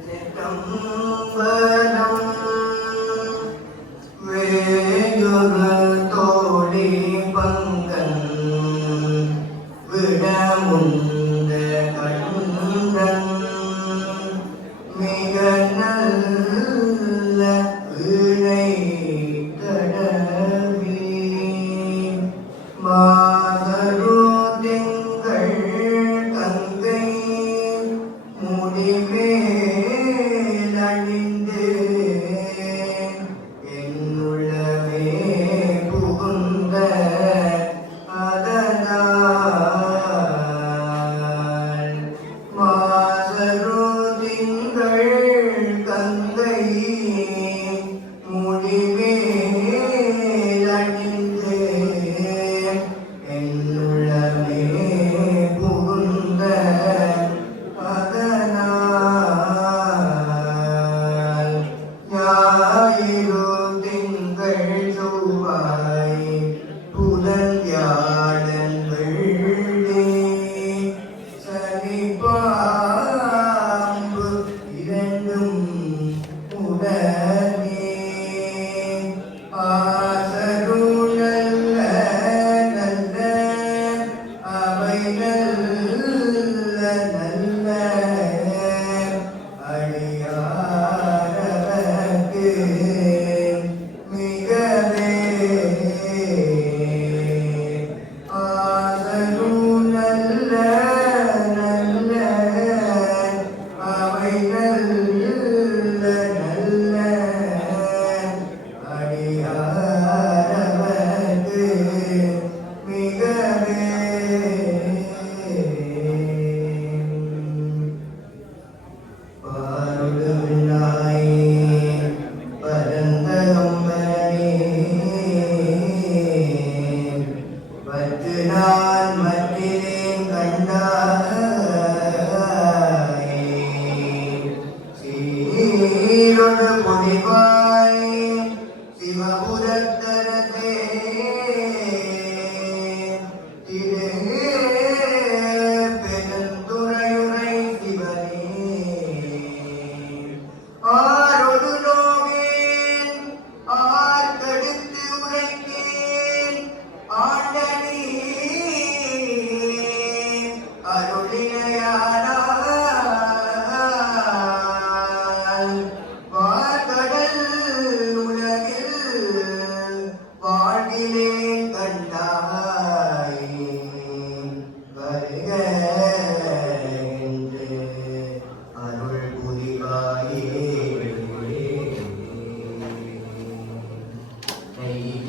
ജഗം de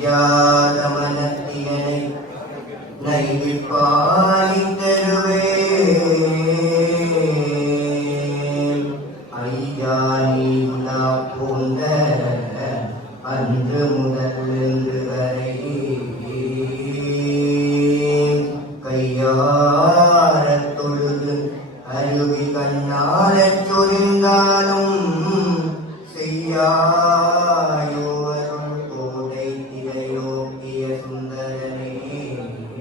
യാതമനത്തിയനെ നൈവിപ്പാലിത്തരുവേ ஐயா நீ உண்டா போந்த அன்று முதல் العالمين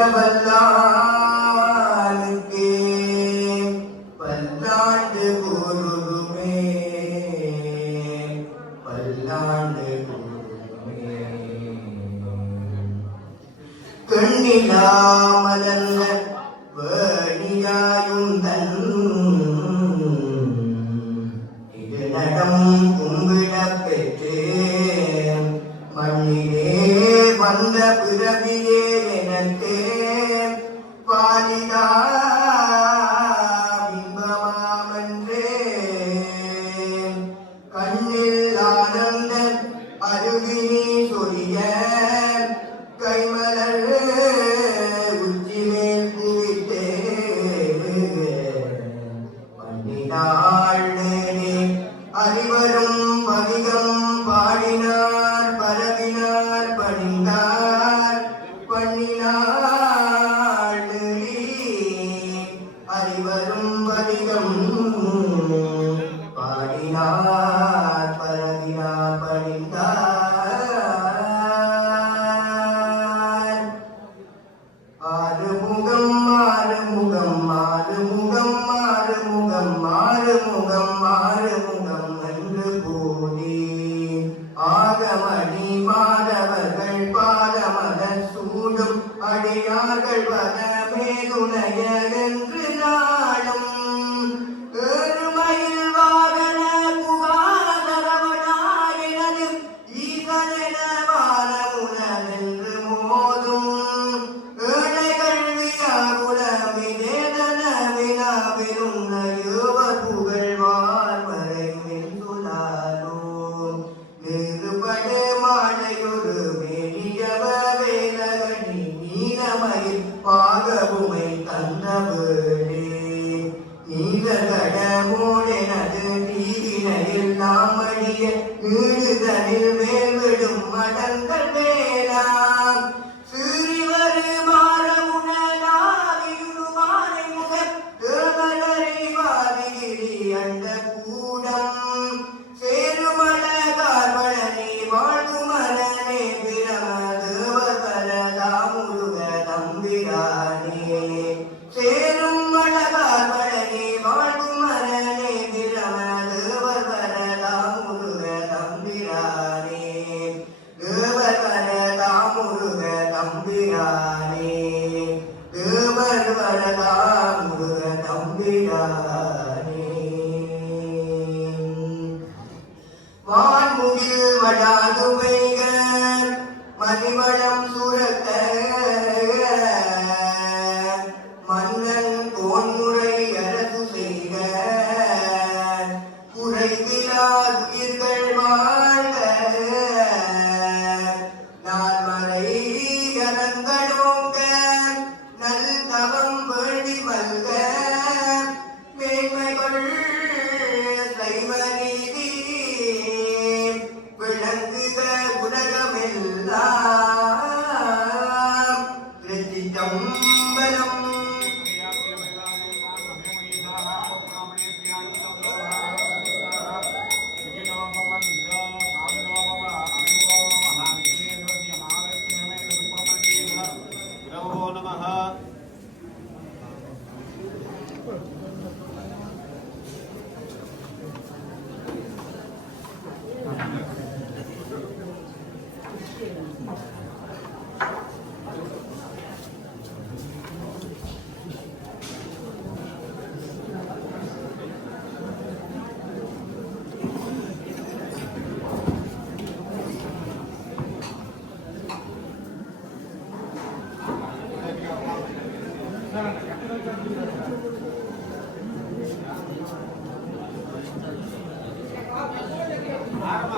وبلعنا Adama Nima കടലിൽ മേൽവിടും മടൽ إلى ఆర్మ